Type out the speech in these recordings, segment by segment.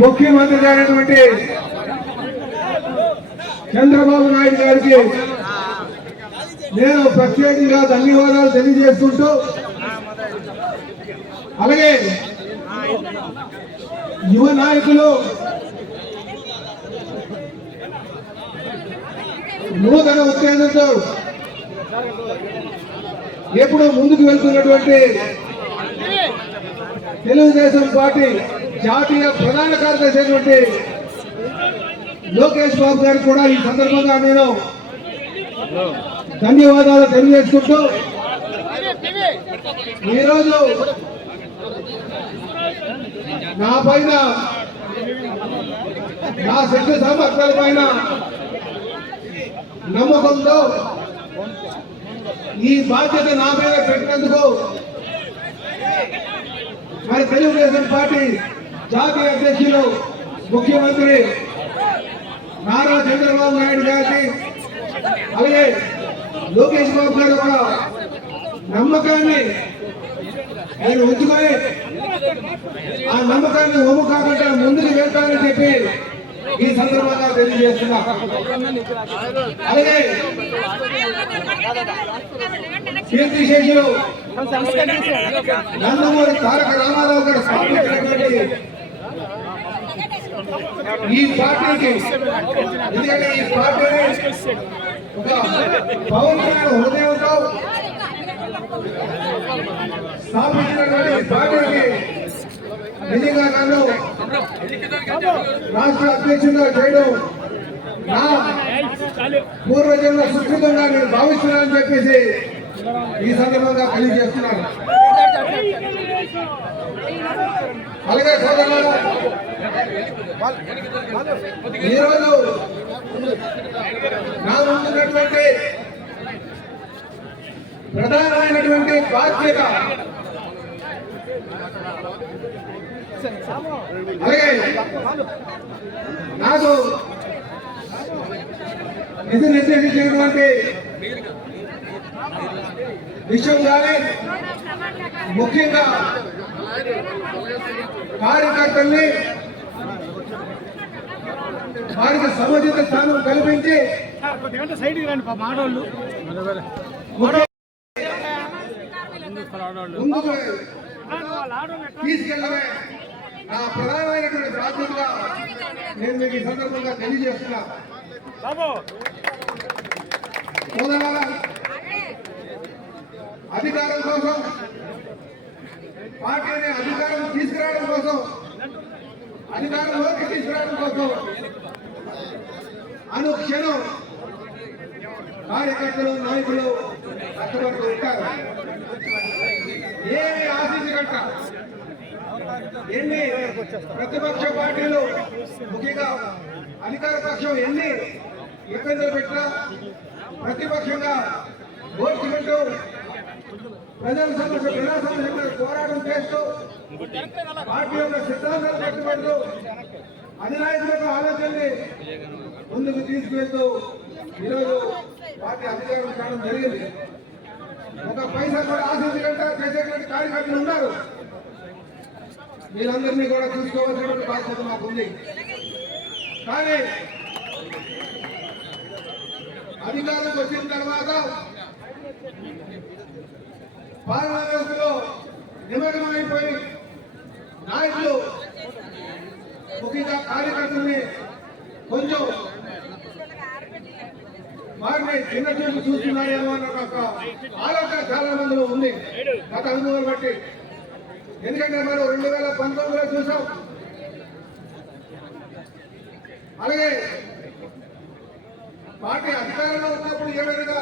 ముఖ్యమంత్రి గారైనటువంటి చంద్రబాబు నాయుడు గారికి నేను ప్రత్యేకంగా ధన్యవాదాలు తెలియజేసుకుంటూ అలాగే యువ నాయకులు నూతన ఉత్తేజంతో ఎప్పుడు ముందుకు వెళ్తున్నటువంటి తెలుగుదేశం పార్టీ జాతీయ ప్రధాన కార్యదర్శి అయినటువంటి లోకేష్ బాబు గారు కూడా ఈ సందర్భంగా నేను ధన్యవాదాలు తెలియజేసుకుంటూ ఈరోజు నా పైన నా శక్తి సామర్థ్యాల పైన నమ్మకంతో ఈ బాధ్యత నా మీద పెట్టినందుకు మరి తెలుగుదేశం పార్టీ జాతీయ అధ్యక్షులు ముఖ్యమంత్రి నారా చంద్రబాబు నాయుడు గారిని అలాగే లోకేష్ బాబు గారి యొక్క నమ్మకాన్ని ఆయన ఉంచుకొని ఆ నమ్మకాన్ని ఒమ్ము కాకుండా ముందుకు వెళ్తానని చెప్పి ఈ సందర్భంగా తెలియజేస్తున్నా. అలాగే కీర్తి శేషులు నందమూరి తారక రామారావు గారు స్థాపించినటువంటి ఈ పార్టీకి ఎందుకంటే ఈ పార్టీని ఒక పౌరులైన హృదయంతో స్థాపించినటువంటి ఈ పార్టీకి నిజంగా నన్ను రాష్ట్ర అధ్యక్షుడిగా చేయడం నా పూర్వజన్మ సుకృతంగా నేను భావిస్తున్నానని చెప్పేసి ఈ సందర్భంగా తెలియజేస్తున్నాను. అలాగే సోదరులారా ఈరోజు నా ముందున్నటువంటి ప్రధానమైనటువంటి బాధ్యత. అలాగే నాకు ఇది నిర్దేశించినటువంటి విషయం కానీ ముఖ్యంగా కార్యకర్తల్ని వారికి సముచిత స్థానం కల్పించి తీసుకెళ్ళడమే. నా ప్రధానమైనటువంటి నేను మీకు ఈ సందర్భంగా తెలియజేస్తున్నా. అధికారం కోసం పార్టీని అధికారం తీసుకురావడం కోసం అధికారంలోకి తీసుకురావడం కోసం అనుక్షణం కార్యకర్తలు నాయకులు కష్టపడుతూ ఉంటారు. ఏమి ఆశించగట్ట ఎన్ని ప్రతిపక్ష పార్టీలు ముఖ్యంగా అధికార పక్షం ఎన్ని ఇబ్బందులు పెట్టినా ప్రతిపక్షంగా ఓర్చుకుంటూ ప్రజల సమస్య ప్రజా సమస్య పోరాటం చేస్తూ పార్టీ యొక్క సిద్ధాంతాలు కట్టుబడుతూ అధినాయకులకు ఆలోచనని ముందుకు తీసుకువెళ్తూ ఈరోజు పార్టీ అధికారం కావడం జరిగింది ఒక పైసా కూడా ఆశించకుండా చేసేటువంటి కార్యకర్తలు ఉన్నారు వీళ్ళందరినీ కూడా చూసుకోవాల్సినటువంటి బాధ్యత మాకు ఉంది కానీ అధికారంకి వచ్చిన తర్వాత పాలనా నిమగ్నమైపోయి నాయకులు ముఖ్యంగా కార్యకర్తల్ని కొంచెం వారిని చిన్న చూపు చూస్తున్నాయేమో అన్న ఒక ఆలోచన చాలా మందిలో ఉంది. గత అనుభవం బట్టి. ఎందుకంటే మనం రెండు వేల పంతొమ్మిదిలో చూసాం. అలాగే పార్టీ అధికారంలో ఉన్నప్పుడు ఏ విధంగా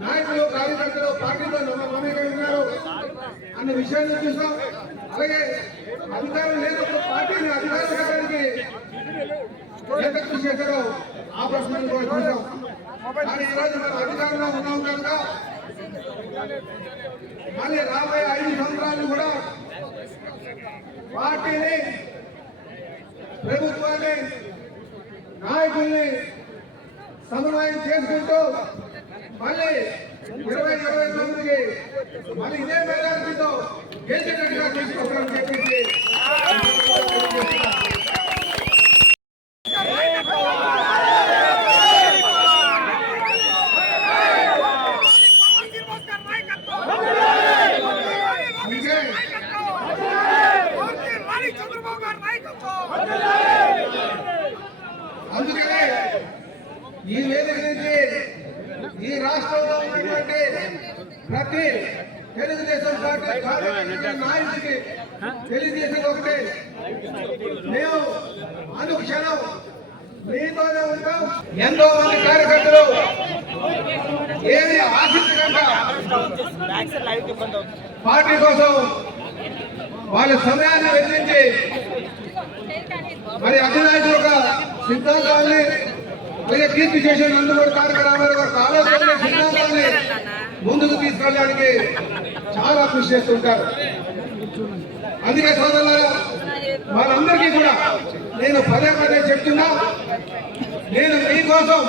నాయకులు కార్యకర్తలు పార్టీలో మమేకై ఉన్నారు. అన్న విషయాన్ని చూసాం అలాగే అధికారం లేనప్పుడు పార్టీని అధికారం చేయడానికి ఎంత కృషి చేశారో ఆ ప్రశ్నలు కూడా చూసాం కానీ ఈరోజు మనం అధికారంలో ఉన్నాం కనుక మళ్ళీ రాబోయే ఐదు సంవత్సరాలు కూడా పార్టీని ప్రభుత్వాన్ని నాయకుల్ని సమన్వయం చేసుకుంటూ మళ్ళీ ఇరవై ఇరవై తొమ్మిదికి మళ్ళీ ఇదే మెజారిటీతో గెలిచినట్టుగా తీసుకొస్తామని చెప్పేసి ఈ రాష్ట్రంలో ఉన్నటువంటి ప్రతి తెలుగుదేశం పార్టీ కార్యకర్త నాయకుడికి తెలియజేసేది ఒకటే. మేము అనుక్షణం మీతోనే ఉంటాం. ఎంతో మంది కార్యకర్తలు. ఏమి ఆశించకుండా పార్టీ కోసం వాళ్ళ సమయాన్ని వెచ్చించి మరి అధినాయకుల యొక్క సిద్ధాంతాన్ని అలాగే కీర్తి చేసిన నందమూరి తారక రామారావు గారి ఆలోచనని సిద్ధాంతాన్ని ముందుకు తీసుకెళ్ళడానికి చాలా కృషి చేస్తుంటారు. అందుకే సోదరులారా వాళ్ళందరికీ కూడా నేను పదే పదే చెప్తున్నా నేను మీకోసం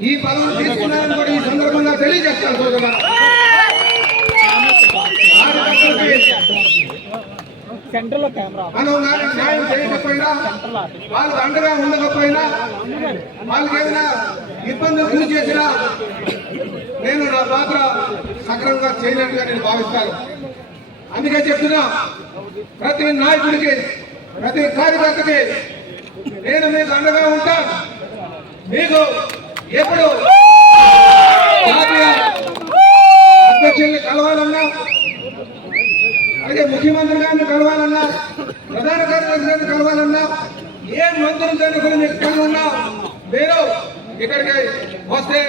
ఈ పదవి తీసుకున్నానని కూడా ఈ సందర్భంగా తెలియజేస్తాను సోదరులారా. కార్యకర్తలకి సెంటర్లో కెమెరా మనం న్యాయం చేయకపోయినా వాళ్ళు అండగా ఉండకపోయినా వాళ్ళకి ఏమైనా ఇబ్బందులు గురి చేసినా నేను నా పాత్ర సక్రమంగా చేయనట్టుగా నేను భావిస్తాను. అందుకే చెప్తున్నా ప్రతి నాయకుడికి ప్రతి కార్యకర్తకి నేను మీకు అండగా ఉంటాను మీకు ఎప్పుడు అధ్యక్షుల్ని కలవాలన్నా అలాగే ముఖ్యమంత్రి గారిని కలవాలన్నా ప్రధాన కార్యదర్శి గారిని కలవాలన్నా ఏ మంత్రులతో కూడా మీకు కలవాలన్నా మీరు ఇక్కడికి వస్తే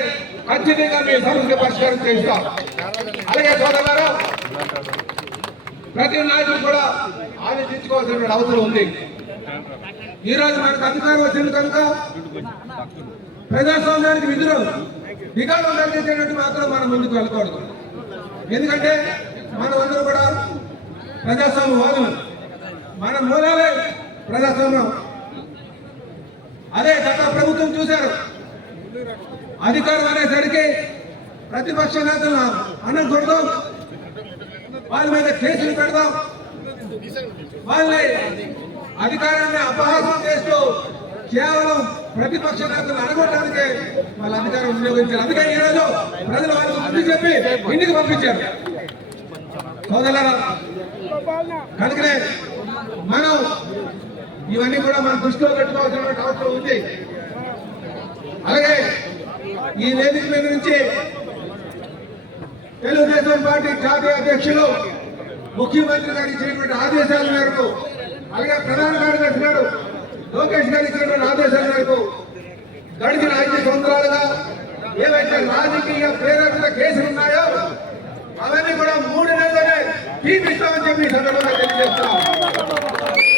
ఖచ్చితంగా మీ సమస్య పరిష్కారం చేస్తాం. అలాగే సోదరులారా ప్రతి నాయకుడు కూడా ఆలోచించుకోవాల్సిన అవసరం ఉంది. ఈ రోజు మనకు అధికారం వచ్చింది కనుక ప్రజాస్వామ్యానికి విధులు విఘాతం కలిగించేటట్టు మాత్రం మనం ముందుకు వెళ్ళకూడదు. ఎందుకంటే మనం కూడా ప్రజాస్వామ్య వాదులు. మన మూలాలే ప్రజాస్వామ్యం. అదే గత ప్రభుత్వం చూశారు. అధికారం అనేసరికి ప్రతిపక్ష నేతలు అన్నం కొడదాం వాళ్ళ మీద కేసులు పెడదాం. వాళ్ళని అధికారాన్ని అపహాసం చేస్తూ కేవలం ప్రతిపక్ష నేతలు అనగొట్టడానికే వాళ్ళ అధికారం వినియోగించారు. అందుకే ఈరోజు ప్రజలు వాళ్ళకు బుద్ధి చెప్పి ఇంటికి పంపించారు. సోదరులారా కనుకనే మనం ఇవన్నీ కూడా మన దృష్టిలో పెట్టుకోవాల్సిన అవసరం ఉంది. అలాగే ఈ వేదిక మీద నుంచి తెలుగుదేశం పార్టీ జాతీయ అధ్యక్షులు ముఖ్యమంత్రి గారు ఇచ్చినటువంటి ఆదేశాల మేరకు అలాగే ప్రధాన కార్యదర్శి గారు లోకేష్ గారు ఇచ్చినటువంటి ఆదేశాల మేరకు గడిచిన ఐదు సంవత్సరాలుగా ఏవైతే రాజకీయ ప్రేరేపిత కేసులు ఉన్నాయో అవన్నీ కూడా మూడు నెలలనే తీపిస్తామని చెప్పి సందర్భంగా తెలియజేస్తాం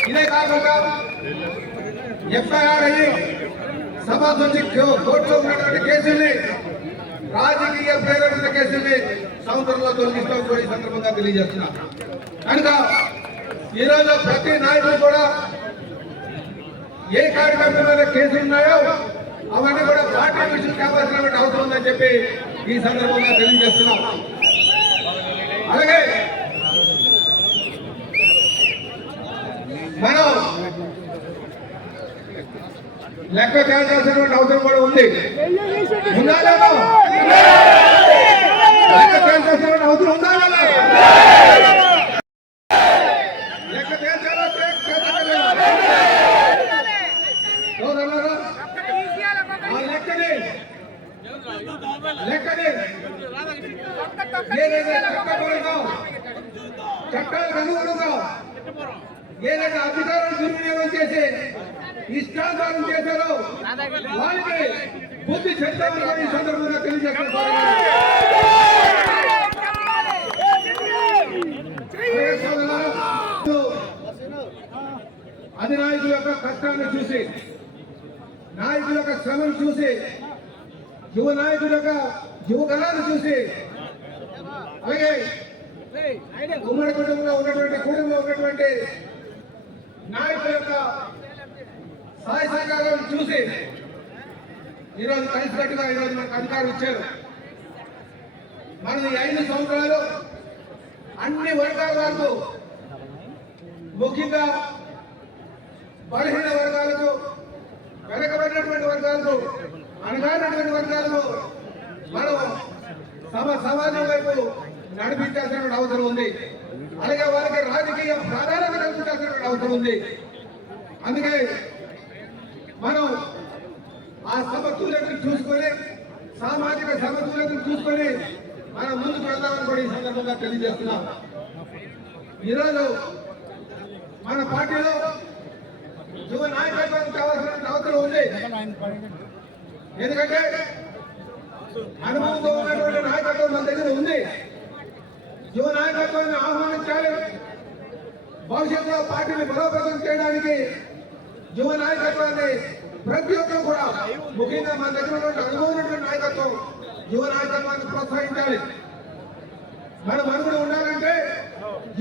ఇదే కాకుండా ఎఫ్ఐఆర్ అయ్యి సమాజం నుంచి కోర్టులో ఉన్నటువంటి కేసుల్ని రాజకీయ ప్రేరేపిత కేసుల్ని సముద్రంలో తొలగిస్తాం కూడా ఈ సందర్భంగా తెలియజేస్తున్నా. కనుక ఈరోజు ప్రతి నాయకుడు కూడా ఏ కార్యకర్త మీద కేసులు ఉన్నాయో అవన్నీ కూడా పార్టీ విషయం కావాల్సినటువంటి అవసరం ఉందని చెప్పి ఈ సందర్భంగా తెలియజేస్తున్నాం. అలాగే మనం లెక్క చేయాల్సినటువంటి అవసరం కూడా ఉంది ఉందా లేదా? లెక్క చేయాల్సినటువంటి అవసరం ఉందా లేదా? లెక్క చేయాలా? లెక్కని లెక్కని చట్టాలకు అనుగుణంగా దుర్వినియోగం చేసి ఇష్టానుసారం చేశారో. వారికి బుద్ధి చెప్తామని ఈ సందర్భంగా తెలియజేస్తున్నారు అధినాయకుల యొక్క కష్టాన్ని చూసి నాయకుల యొక్క శ్రమను చూసి యువ నాయకుల యొక్క యువగలాన్ని చూసి అలాగే ఉమ్మడి కుటుంబంలో ఉన్నటువంటి కుటుంబంలో ఉన్నటువంటి నాయకుల యొక్క సహాయ సహకారాలను చూసి. ఈరోజు కలిసినట్టుగా ఈరోజు మనకు అధికారం ఇచ్చారు. మనది ఐదు సంవత్సరాలు అన్ని వర్గాల వరకు ముఖ్యంగా బలహీన వర్గాలకు వెనకబడినటువంటి వర్గాలకు అనగానటువంటి వర్గాలకు మనం సమ సమాజం వైపు నడిపించాల్సినటువంటి అవసరం ఉంది. అలాగే వారికి రాజకీయ ప్రాధాన్యత కల్పించాల్సినటువంటి అవసరం ఉంది. అందుకే మనం ఆ సమతుల్యతను చూసుకొని సామాజిక సమతుల్యతను చూసుకొని మనం ముందుకు వెళ్దామని కూడా ఈ సందర్భంగా తెలియజేస్తున్నాం. ఈరోజు మన పార్టీలో యువ నాయకత్వం కావాల్సిన అవసరం ఉంది. ఎందుకంటే అనుభవంతో ఉన్నటువంటి నాయకత్వం మన దగ్గర ఉంది. యువ నాయకత్వాన్ని ఆహ్వానించాలి. భవిష్యత్తులో పార్టీని బలోపేతం చేయడానికి యువ నాయకత్వాన్ని ప్రతి ఒక్కరు కూడా ముఖ్యంగా మన దగ్గర ఉన్నటువంటి అనుభవం నాయకత్వం యువ నాయకత్వాన్ని ప్రోత్సహించాలి. మన మనుగడ ఉండాలంటే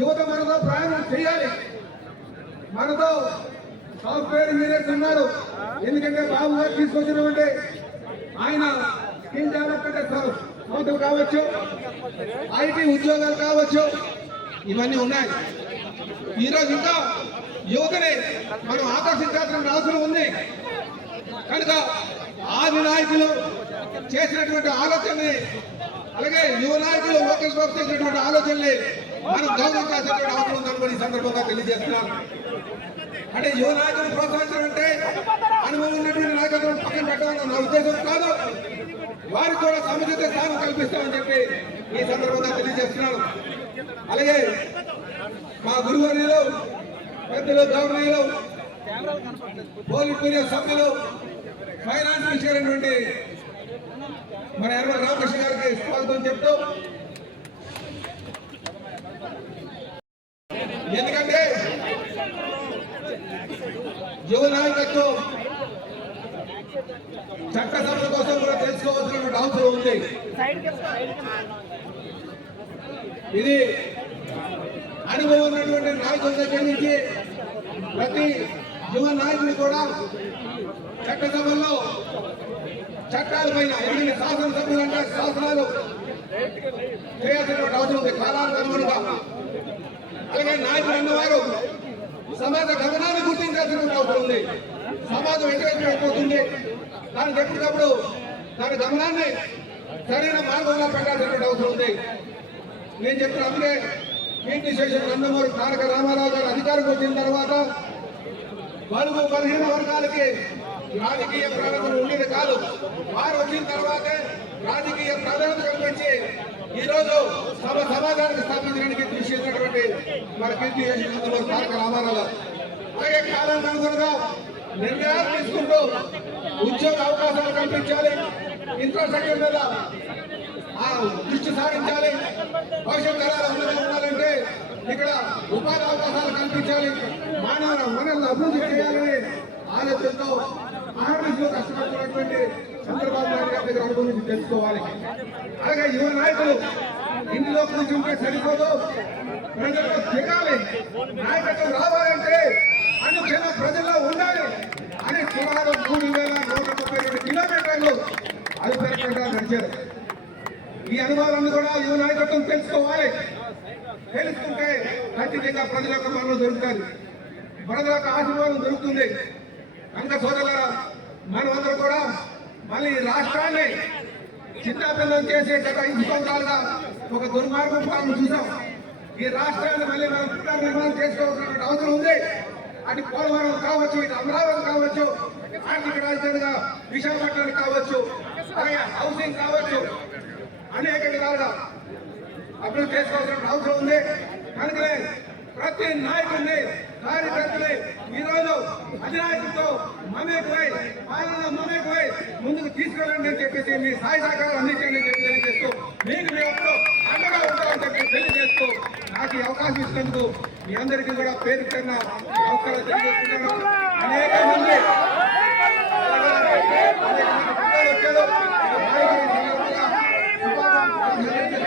యువత మనతో ప్రయాణం చేయాలి. మనతో సాఫ్ట్వేర్ ఇంజనీర్స్ ఉన్నారు. ఎందుకంటే బాబు గారు తీసుకొచ్చినటువంటి ఆయన స్కిల్ డెవలప్మెంట్ సంస్థలు కావచ్చు ఐటీ ఉద్యోగాలు కావచ్చు ఇవన్నీ ఉన్నాయి. ఈరోజు ఇంకా యువతని మనం ఆకర్షించాల్సిన అవసరం ఉంది. కనుక ఆది నాయకులు చేసినటువంటి ఆలోచనని అలాగే యువ నాయకులు లోకల్ బాబు చేసినటువంటి ఆలోచనని మనం గౌరవించాల్సినటువంటి అవసరం ఉందని ఈ సందర్భంగా తెలియజేస్తున్నాను అంటే యువ నాయకులు ప్రోత్సహించడం అంటే అనుభవం ఉన్నటువంటి నాయకత్వం పక్కన పెట్టాలన్న నా ఉద్దేశం కాదు. వారికి కూడా సముచిత స్థానం కల్పిస్తామని చెప్పి ఈ సందర్భంగా తెలియజేస్తున్నాను. అలాగే మా గురువర్యులు పెద్దలు గౌరవీయులు పోలీస్ బ్యూరో సభ్యులు ఫైనాన్స్ మినిస్టర్ అయినటువంటి మన ఎర్ర రామకృష్ణ గారికి స్వాగతం చెప్తూ ఎందుకంటే యువ నాయకత్వం చట్టసభల కోసం కూడా తెలుసుకోవాల్సినటువంటి అవసరం ఉంది. ఇది అనుభవం ఉన్నటువంటి నాయకుల దగ్గర నుంచి ప్రతి యువ నాయకుడు కూడా చట్టసభల్లో చట్టాల పైన ఎందుకంటే శాసనసభ్యులు అంటే శాసనాలు చేయాల్సినటువంటి అవసరం ఉంది. కాలానుగుణంగా అలాగే నాయకులు అన్నవారు సమాజ గమనాన్ని గుర్తించాల్సినటువంటి అవసరం ఉంది. సమాజం వ్యతిరేకం అయిపోతుంది. దానికి ఎప్పటికప్పుడు దాని గమనాన్ని సరైన మార్గంలో పెట్టాల్సినటువంటి అవసరం ఉంది. నేను చెప్తున్నా అందుకే కీర్తి శేషన్ నందమూరి తారక రామారావు గారు అధికారికి వచ్చిన తర్వాత బలుగు బలహీన వర్గాలకి రాజకీయ ప్రారంభం ఉండేది కాదు. వారు వచ్చిన తర్వాతే రాజకీయ ప్రాధాన్యత కల్పించి ఈ రోజు సమ సమాజానికి స్థాపించడానికి కృషి చేసినటువంటి మన కీర్తి శేషన్ తారక రామారావు గారు. అలాగే కాలానికి అనుగుణంగా నిర్ణయాలు తీసుకుంటూ ఉద్యోగ అవకాశాలు కల్పించాలి ఇన్ఫ్రాస్ట్రక్చర్ మీద ఆ దృష్టి సారించాలి భవిష్యత్ తరాలు అందరూ ఉండాలి ఇక్కడ ఉపాధి అవకాశాలు కల్పించాలి మానవ వనరులు అభివృద్ధి చేయాలని ఆలోచనతో ఆర్మీలో కష్టపడుతున్నటువంటి చంద్రబాబు నాయుడు గారి దగ్గర అనుభవించి తెలుసుకోవాలి. అలాగే యువ నాయకులు ఇంటిలో కూర్చుంటే సరిపోదు. ప్రజలకు దిగాలి. నాయకత్వం రావాలంటే అనుక్షణ ప్రజల్లో ఉండాలి. అని సుమారు మూడు వేల నూట ముప్పై రెండు కిలోమీటర్లు అధికారికంగా నడిచారు. ఈ అనుభవాలను కూడా యువ నాయకత్వం తెలుసుకోవాలి. తెలుసుకుంటే ఖచ్చితంగా ప్రజలకు మనం దొరుకుతారు ప్రజలకు ఆశీర్వాదం దొరుకుతుంది. కనుక సోదరుల మనమందరం కూడా మళ్ళీ ఈ రాష్ట్రాన్ని చిన్నాపిల్లలు చేసే గత ఐదు సంవత్సరాలుగా ఒక దుర్మార్గం పాలన చూసాం ఈ రాష్ట్రాన్ని మళ్ళీ మనం పునర్నిర్మాణం చేసుకోవాల్సిన అవసరం ఉంది. అటు పోలవరం కావచ్చు ఇటు అమరావతి కావచ్చు ఆర్థిక రాజధానిగా విశాఖపట్నం కావచ్చు హౌసింగ్ కావచ్చు అనేక విధాలుగా అభివృద్ధి చేసుకోవాల్సిన అవసరం ఉంది కనుకనే ప్రతి నాయకుడిని కార్యకర్తని ఈరోజు అధినాయకులతో మమేకమై పాలన మమేకమై ముందుకు తీసుకెళ్ళండి అని చెప్పేసి మీ సాయి సహకారం అందించండి అని చెప్పి తెలియజేస్తూ మీకు మీ ఒక్కరు అండగా ఉంటామని చెప్పి తెలియజేస్తూ నాకు ఈ అవకాశం ఇచ్చినందుకు మీ అందరికీ కూడా పేరు కన్నా అవకాశాలు తెలియజేస్తున్నాను అనేక మంది వచ్చారు.